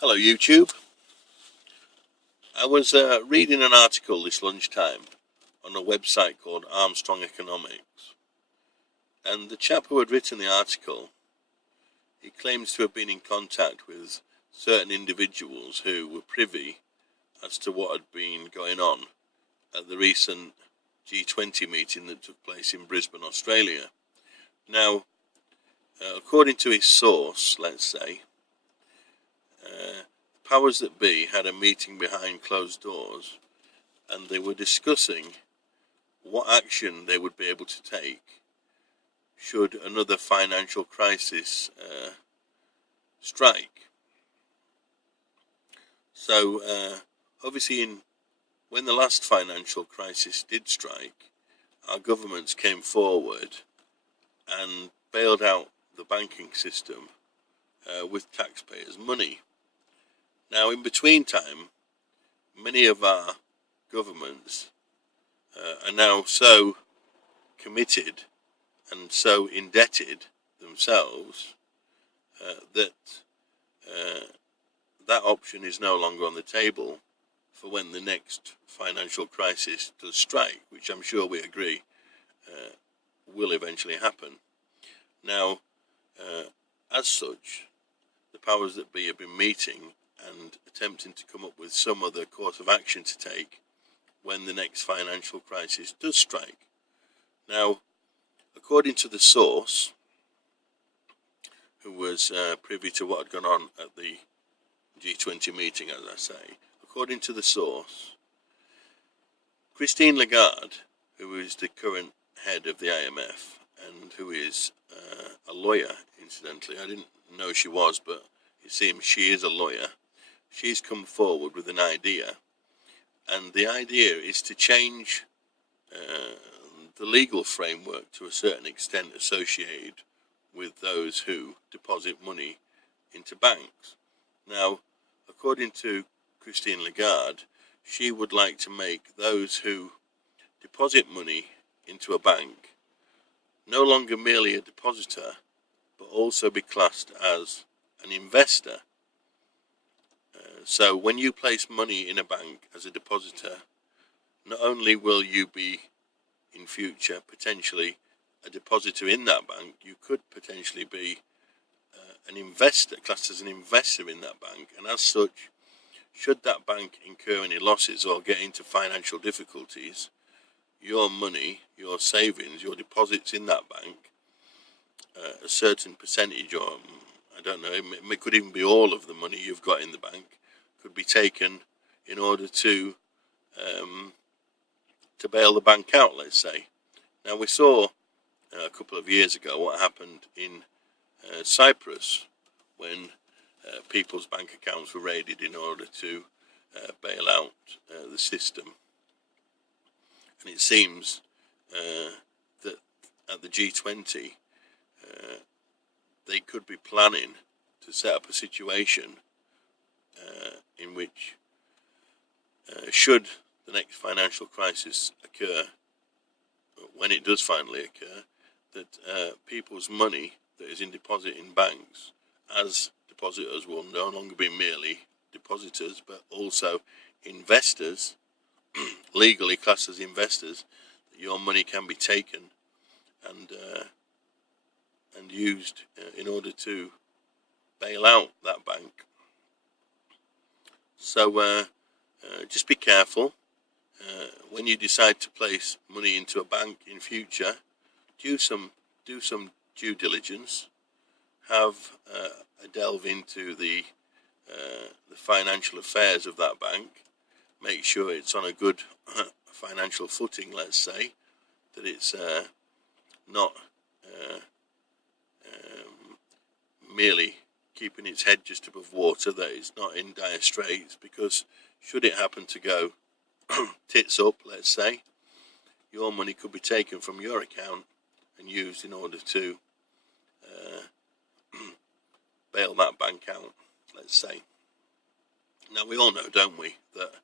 Hello YouTube. I was reading an article this lunchtime on a website called Armstrong Economics, and the chap who had written the article, he claims to have been in contact with certain individuals who were privy as to what had been going on at the recent G20 meeting that took place in Brisbane, Australia. Now, according to his source, let's say, powers that be had a meeting behind closed doors, and they were discussing what action they would be able to take should another financial crisis strike. So obviously when the last financial crisis did strike, our governments came forward and bailed out the banking system with taxpayers' money. Now, in between time, many of our governments are now so committed and so indebted themselves that that option is no longer on the table for when the next financial crisis does strike, which I'm sure we agree will eventually happen. Now, as such, the powers that be have been meeting and attempting to come up with some other course of action to take when the next financial crisis does strike. Now, according to the source, who was privy to what had gone on at the G20 meeting, as I say, according to the source, Christine Lagarde, who is the current head of the IMF and who is a lawyer, incidentally, I didn't know she was, but it seems she is a lawyer. She's come forward with an idea, and the idea is to change the legal framework to a certain extent associated with those who deposit money into banks. Now, according to Christine Lagarde, she would like to make those who deposit money into a bank no longer merely a depositor, but also be classed as an investor. So when you place money in a bank as a depositor, not only will you be in future potentially a depositor in that bank, you could potentially be an investor, classed as an investor in that bank, and as such, should that bank incur any losses or get into financial difficulties, your money, your savings, your deposits in that bank, a certain percentage, or I don't know, it could even be all of the money you've got in the bank, could be taken in order to bail the bank out, let's say. Now, we saw a couple of years ago what happened in Cyprus when people's bank accounts were raided in order to bail out the system. And it seems that at the G20 they could be planning to set up a situation in which should the next financial crisis occur, when it does finally occur, that people's money that is in deposit in banks as depositors will no longer be merely depositors but also investors, legally classed as investors, that your money can be taken and used in order to bail out that bank. So just be careful when you decide to place money into a bank in future. Do some due diligence. Have a delve into the financial affairs of that bank. Make sure it's on a good financial footing, let's say, that it's not merely keeping its head just above water, that it's not in dire straits, because should it happen to go tits up, let's say, your money could be taken from your account and used in order to bail that bank out, let's say. Now, we all know, don't we, that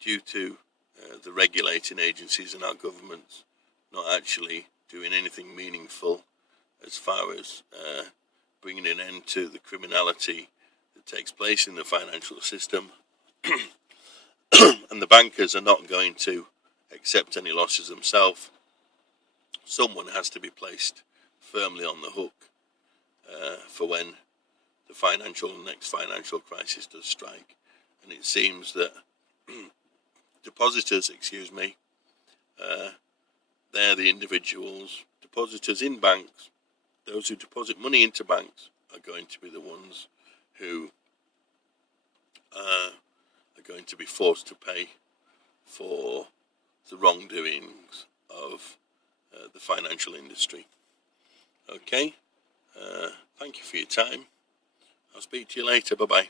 due to the regulating agencies and our governments not actually doing anything meaningful as far as bringing an end to the criminality that takes place in the financial system, and the bankers are not going to accept any losses themselves. Someone has to be placed firmly on the hook for when the next financial crisis does strike. And it seems that depositors, they're the individuals, depositors in banks, those who deposit money into banks are going to be the ones who are going to be forced to pay for the wrongdoings of the financial industry. Okay, thank you for your time. I'll speak to you later. Bye-bye.